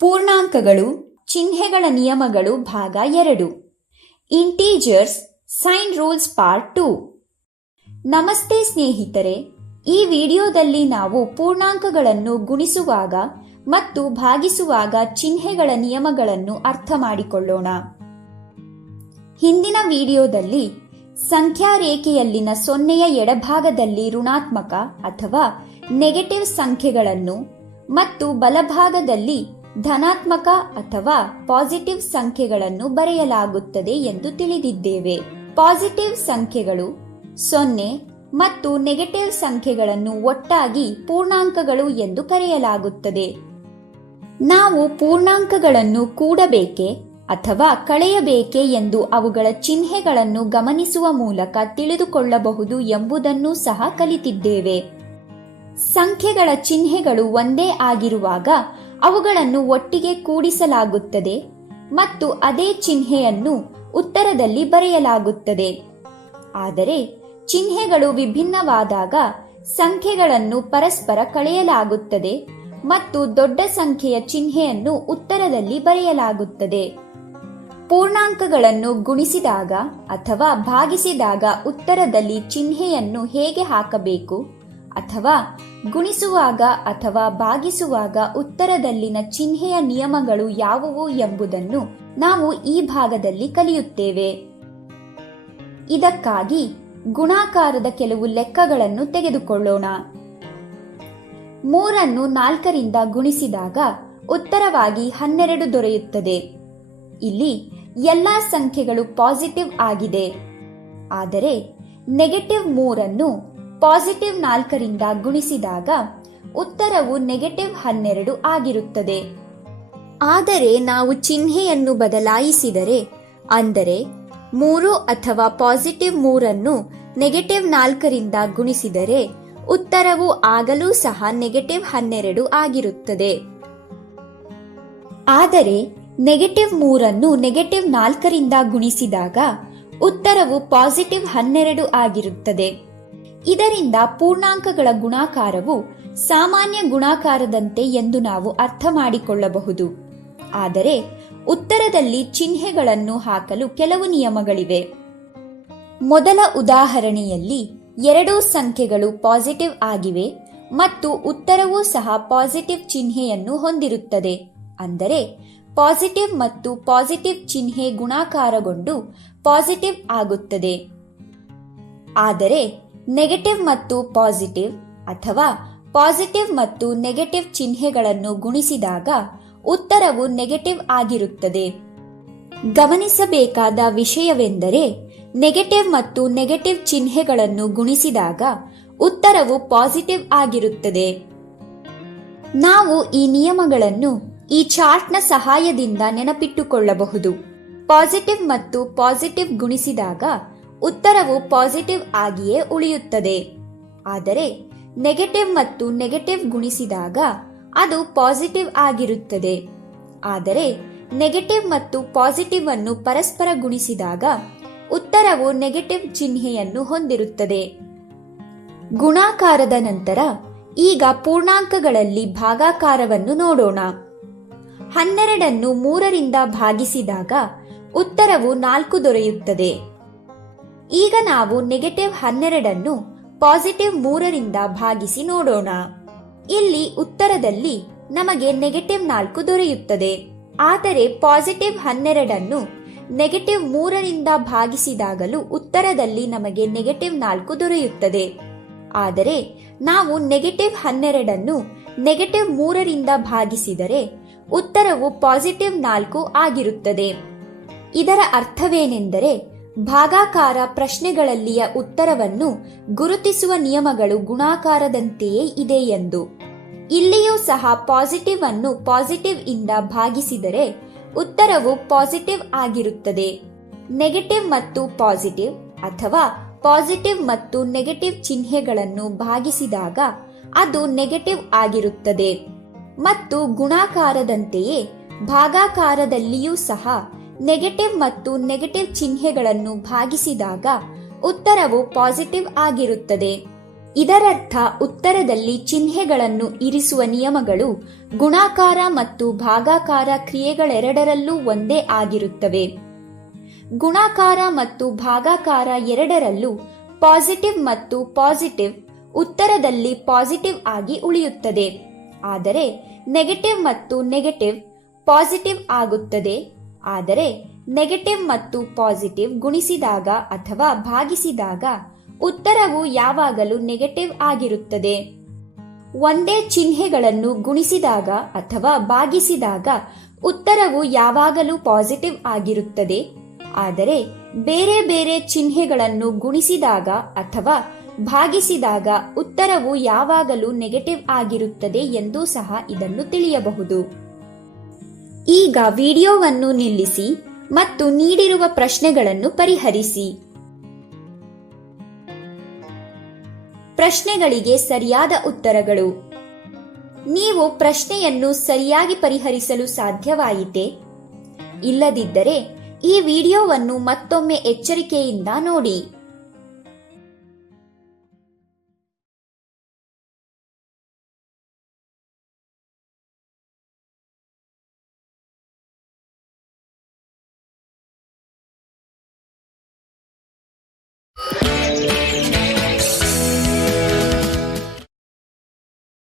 ಪೂರ್ಣಾಂಕಗಳು ಚಿಹ್ನೆಗಳ ನಿಯಮಗಳು ಭಾಗ 2 ಇಂಟೀಜರ್ಸ್ ಸೈನ್ ರೂಲ್ಸ್ ಪಾರ್ಟ್ 2. ನಮಸ್ತೆ ಸ್ನೇಹಿತರೆ, ಈ ವಿಡಿಯೋದಲ್ಲಿ ನಾವು ಪೂರ್ಣಾಂಕಗಳನ್ನು ಗುಣಿಸುವಾಗ ಮತ್ತು ಭಾಗಿಸುವಾಗ ಚಿಹ್ನೆಗಳ ನಿಯಮಗಳನ್ನು ಅರ್ಥ ಮಾಡಿಕೊಳ್ಳೋಣ. ಹಿಂದಿನ ವಿಡಿಯೋದಲ್ಲಿ ಸಂಖ್ಯಾ ರೇಖೆಯಲ್ಲಿನ ಸೊನ್ನೆಯ ಎಡಭಾಗದಲ್ಲಿ ಋಣಾತ್ಮಕ ಅಥವಾ ನೆಗೆಟಿವ್ ಸಂಖ್ಯೆಗಳನ್ನು ಮತ್ತು ಬಲಭಾಗದಲ್ಲಿ ಧನಾತ್ಮಕ ಅಥವಾ ಪಾಸಿಟಿವ್ ಸಂಖ್ಯೆಗಳನ್ನು ಬರೆಯಲಾಗುತ್ತದೆ ಎಂದು ತಿಳಿದಿದ್ದೇವೆ. ಪಾಸಿಟಿವ್ ಸಂಖ್ಯೆಗಳು 0 ಮತ್ತು ನೆಗೆಟಿವ್ ಸಂಖ್ಯೆಗಳನ್ನು ಒಟ್ಟಾಗಿ ಪೂರ್ಣಾಂಕಗಳು ಎಂದು ಕರೆಯಲಾಗುತ್ತದೆ. ನಾವು ಪೂರ್ಣಾಂಕಗಳನ್ನು ಕೂಡಬೇಕೆ ಅಥವಾ ಕಳೆಯಬೇಕೆ ಎಂದು ಅವುಗಳ ಚಿಹ್ನೆಗಳನ್ನು ಗಮನಿಸುವ ಮೂಲಕ ತಿಳಿದುಕೊಳ್ಳಬಹುದು ಎಂಬುದನ್ನು ಸಹ ಕಲಿತಿದ್ದೇವೆ. ಸಂಖ್ಯೆಗಳ ಚಿಹ್ನೆಗಳು ಒಂದೇ ಆಗಿರುವಾಗ ಅವುಗಳನ್ನು ಒಟ್ಟಿಗೆ ಕೂಡಿಸಲಾಗುತ್ತದೆ ಮತ್ತು ಅದೇ ಚಿಹ್ನೆಯನ್ನು ಉತ್ತರದಲ್ಲಿ ಬರೆಯಲಾಗುತ್ತದೆ. ಆದರೆ ಚಿಹ್ನೆಗಳು ವಿಭಿನ್ನವಾದಾಗ ಸಂಖ್ಯೆಗಳನ್ನು ಪರಸ್ಪರ ಕಳೆಯಲಾಗುತ್ತದೆ ಮತ್ತು ದೊಡ್ಡ ಸಂಖ್ಯೆಯ ಚಿಹ್ನೆಯನ್ನು ಉತ್ತರದಲ್ಲಿ ಬರೆಯಲಾಗುತ್ತದೆ. ಪೂರ್ಣಾಂಕಗಳನ್ನು ಗುಣಿಸಿದಾಗ ಅಥವಾ ಭಾಗಿಸಿದಾಗ ಉತ್ತರದಲ್ಲಿ ಚಿಹ್ನೆಯನ್ನು ಹೇಗೆ ಹಾಕಬೇಕು ಅಥವಾ ಗುಣಿಸುವಾಗ ಅಥವಾ ಭಾಗಿಸುವಾಗ ಉತ್ತರದಲ್ಲಿನ ಚಿಹ್ನೆಯ ನಿಯಮಗಳು ಯಾವುವು ಎಂಬುದನ್ನು ನಾವು ಈ ಭಾಗದಲ್ಲಿ ಕಲಿಯುತ್ತೇವೆ. ಇದಕ್ಕಾಗಿ ಗುಣಾಕಾರದ ಕೆಲವು ಲೆಕ್ಕಗಳನ್ನು ತೆಗೆದುಕೊಳ್ಳೋಣ. 3 4ರಿಂದ ಗುಣಿಸಿದಾಗ ಉತ್ತರವಾಗಿ 12 ದೊರೆಯುತ್ತದೆ. ಇಲ್ಲಿ ಎಲ್ಲಾ ಸಂಖ್ಯೆಗಳು ಪಾಸಿಟಿವ್ ಆಗಿದೆ. ಆದರೆ ನೆಗೆಟಿವ್ 3 ಪಾಸಿಟಿವ್ 4ರಿಂದ ಗುಣಿಸಿದಾಗ ಉತ್ತರವು ನೆಗೆಟಿವ್ 12 ಆಗಿರುತ್ತದೆ. ಆದರೆ ನಾವು ಚಿಹ್ನೆಯನ್ನು ಬದಲಾಯಿಸಿದರೆ, ಅಂದರೆ 3 ಅಥವಾ ಪಾಸಿಟಿವ್ 3 ನೆಗೆಟಿವ್ 4ರಿಂದ ಗುಣಿಸಿದರೆ ಉತ್ತರವು ಆಗಲೂ ಸಹ ನೆಗೆಟಿವ್ 12 ಆಗಿರುತ್ತದೆ. ಆದರೆ ನೆಗೆಟಿವ್ 3 ನೆಗೆಟಿವ್ 4ರಿಂದ ಗುಣಿಸಿದಾಗ ಉತ್ತರವು ಪಾಸಿಟಿವ್ 12 ಆಗಿರುತ್ತದೆ. ಇದರಿಂದ ಪೂರ್ಣಾಂಕಗಳ ಗುಣಾಕಾರವು ಸಾಮಾನ್ಯ ಗುಣಾಕಾರದಂತೆ ಎಂದು ನಾವು ಅರ್ಥ ಮಾಡಿಕೊಳ್ಳಬಹುದು. ಆದರೆ ಉತ್ತರದಲ್ಲಿ ಚಿಹ್ನೆಗಳನ್ನು ಹಾಕಲು ಕೆಲವು ನಿಯಮಗಳಿವೆ. ಮೊದಲ ಉದಾಹರಣೆಯಲ್ಲಿ ಎರಡೂ ಸಂಖ್ಯೆಗಳು ಪಾಸಿಟಿವ್ ಆಗಿವೆ ಮತ್ತು ಉತ್ತರವೂ ಸಹ ಪಾಸಿಟಿವ್ ಚಿಹ್ನೆಯನ್ನು ಹೊಂದಿರುತ್ತದೆ. ಅಂದರೆ ಪಾಸಿಟಿವ್ ಮತ್ತು ಪಾಸಿಟಿವ್ ಚಿಹ್ನೆ ಗುಣಾಕಾರಗೊಂಡು ಪಾಸಿಟಿವ್ ಆಗುತ್ತದೆ. ಆದರೆ ನೆಗೆಟಿವ್ ಮತ್ತು ಪಾಸಿಟಿವ್ ಅಥವಾ ಪಾಸಿಟಿವ್ ಮತ್ತು ನೆಗೆಟಿವ್ ಚಿಹ್ನೆಗಳನ್ನು ಗುಣಿಸಿದಾಗ ಉತ್ತರವು ನೆಗೆಟಿವ್ ಆಗಿರುತ್ತದೆ. ಗಮನಿಸಬೇಕಾದ ವಿಷಯವೆಂದರೆ ನೆಗೆಟಿವ್ ಮತ್ತು ನೆಗೆಟಿವ್ ಚಿಹ್ನೆಗಳನ್ನು ಗುಣಿಸಿದಾಗ ಉತ್ತರವು ಪಾಸಿಟಿವ್ ಆಗಿರುತ್ತದೆ. ನಾವು ಈ ನಿಯಮಗಳನ್ನು ಈ ಚಾರ್ಟ್ನ ಸಹಾಯದಿಂದ ನೆನಪಿಟ್ಟುಕೊಳ್ಳಬಹುದು. ಪಾಸಿಟಿವ್ ಮತ್ತು ಪಾಸಿಟಿವ್ ಗುಣಿಸಿದಾಗ ಉತ್ತರವು ಪಾಸಿಟಿವ್ ಆಗಿಯೇ ಉಳಿಯುತ್ತದೆ. ಆದರೆ ನೆಗೆಟಿವ್ ಮತ್ತು ನೆಗೆಟಿವ್ ಗುಣಿಸಿದಾಗ ಅದು ಪಾಸಿಟಿವ್ ಆಗಿರುತ್ತದೆ. ಆದರೆ ನೆಗೆಟಿವ್ ಮತ್ತು ಪಾಸಿಟಿವ್ ಅನ್ನು ಪರಸ್ಪರ ಗುಣಿಸಿದಾಗ ಉತ್ತರವು ನೆಗೆಟಿವ್ ಚಿಹ್ನೆಯನ್ನು ಹೊಂದಿರುತ್ತದೆ. ಗುಣಾಕಾರದ ನಂತರ ಈಗ ಪೂರ್ಣಾಂಕಗಳಲ್ಲಿ ಭಾಗಾಕಾರವನ್ನು ನೋಡೋಣ. 12 3ರಿಂದ ಭಾಗಿಸಿದಾಗ ಉತ್ತರವು 4 ದೊರೆಯುತ್ತದೆ. ಈಗ ನಾವು ನೆಗೆಟಿವ್ 12 ಪಾಸಿಟಿವ್ 3ರಿಂದ ಭಾಗಿಸಿ ನೋಡೋಣ. ಇಲ್ಲಿ ಉತ್ತರದಲ್ಲಿ ನಮಗೆ ನೆಗೆಟಿವ್ 4 ದೊರೆಯುತ್ತದೆ. ಆದರೆ ಪಾಸಿಟಿವ್ 12 ನೆಗೆಟಿವ್ 3ರಿಂದ ಭಾಗಿಸಿದಾಗಲೂ ಉತ್ತರದಲ್ಲಿ ನಮಗೆ ನೆಗೆಟಿವ್ 4 ದೊರೆಯುತ್ತದೆ. ಆದರೆ ನಾವು ನೆಗೆಟಿವ್ 12 ನೆಗೆಟಿವ್ 3ರಿಂದ ಭಾಗಿಸಿದರೆ ಉತ್ತರವು ಪಾಸಿಟಿವ್ 4 ಆಗಿರುತ್ತದೆ. ಇದರ ಅರ್ಥವೇನೆಂದರೆ ಭಾಗಾಕಾರ ಪ್ರಶ್ನೆಗಳಲ್ಲಿಯ ಉತ್ತರವನ್ನು ಗುರುತಿಸುವ ನಿಯಮಗಳು ಗುಣಾಕಾರದಂತೆಯೇ ಇದೆ ಎಂದು. ಇಲ್ಲಿಯೂ ಸಹ ಪಾಸಿಟಿವ್ ಅನ್ನು ಪಾಸಿಟಿವ್ ಇಂದ ಭಾಗಿಸಿದರೆ ಉತ್ತರವು ಪಾಸಿಟಿವ್ ಆಗಿರುತ್ತದೆ. ನೆಗೆಟಿವ್ ಮತ್ತು ಪಾಸಿಟಿವ್ ಅಥವಾ ಪಾಸಿಟಿವ್ ಮತ್ತು ನೆಗೆಟಿವ್ ಚಿಹ್ನೆಗಳನ್ನು ಭಾಗಿಸಿದಾಗ ಅದು ನೆಗೆಟಿವ್ ಆಗಿರುತ್ತದೆ. ಮತ್ತು ಗುಣಾಕಾರದಂತೆಯೇ ಭಾಗಾಕಾರದಲ್ಲಿಯೂ ಸಹ ನೆಗೆಟಿವ್ ಮತ್ತು ನೆಗೆಟಿವ್ ಚಿಹ್ನೆಗಳನ್ನು ಭಾಗಿಸಿದಾಗ ಉತ್ತರವು ಪಾಸಿಟಿವ್ ಆಗಿರುತ್ತದೆ. ಇದರರ್ಥ ಉತ್ತರದಲ್ಲಿ ಚಿಹ್ನೆಗಳನ್ನು ಇರಿಸುವ ನಿಯಮಗಳು ಗುಣಾಕಾರ ಮತ್ತು ಭಾಗಾಕಾರ ಕ್ರಿಯೆಗಳೆರಡರಲ್ಲೂ ಒಂದೇ ಆಗಿರುತ್ತವೆ. ಗುಣಾಕಾರ ಮತ್ತು ಭಾಗಾಕಾರ ಎರಡರಲ್ಲೂ ಪಾಸಿಟಿವ್ ಮತ್ತು ಪಾಸಿಟಿವ್ ಉತ್ತರದಲ್ಲಿ ಪಾಸಿಟಿವ್ ಆಗಿ ಉಳಿಯುತ್ತದೆ. ಆದರೆ ನೆಗೆಟಿವ್ ಮತ್ತು ನೆಗೆಟಿವ್ ಪಾಸಿಟಿವ್ ಆಗುತ್ತದೆ. ಆದರೆ ನೆಗೆಟಿವ್ ಮತ್ತು ಪಾಸಿಟಿವ್ ಗುಣಿಸಿದಾಗ ಅಥವಾ ಭಾಗಿಸಿದಾಗ ಉತ್ತರವು ಯಾವಾಗಲೂ ನೆಗೆಟಿವ್ ಆಗಿರುತ್ತದೆ. ಒಂದೇ ಚಿಹ್ನೆಗಳನ್ನು ಗುಣಿಸಿದಾಗ ಅಥವಾ ಭಾಗಿಸಿದಾಗ ಉತ್ತರವು ಯಾವಾಗಲೂ ಪಾಸಿಟಿವ್ ಆಗಿರುತ್ತದೆ. ಆದರೆ ಬೇರೆ ಬೇರೆ ಚಿಹ್ನೆಗಳನ್ನು ಗುಣಿಸಿದಾಗ ಅಥವಾ ಭಾಗಿಸಿದಾಗ ಉತ್ತರವು ಯಾವಾಗಲೂ ನೆಗೆಟಿವ್ ಆಗಿರುತ್ತದೆ ಎಂದು ಸಹ ಇದನ್ನು ತಿಳಿಯಬಹುದು. ಈಗ ವಿಡಿಯೋವನ್ನು ನಿಲ್ಲಿಸಿ ಮತ್ತು ನೀಡಿರುವ ಪ್ರಶ್ನೆಗಳನ್ನು ಪರಿಹರಿಸಿ. ಪ್ರಶ್ನೆಗಳಿಗೆ ಸರಿಯಾದ ಉತ್ತರಗಳು. ನೀವು ಪ್ರಶ್ನೆಯನ್ನು ಸರಿಯಾಗಿ ಪರಿಹರಿಸಲು ಸಾಧ್ಯವಾಯಿತೆ? ಇಲ್ಲದಿದ್ದರೆ ಈ ವಿಡಿಯೋವನ್ನು ಮತ್ತೊಮ್ಮೆ ಎಚ್ಚರಿಕೆಯಿಂದ ನೋಡಿ.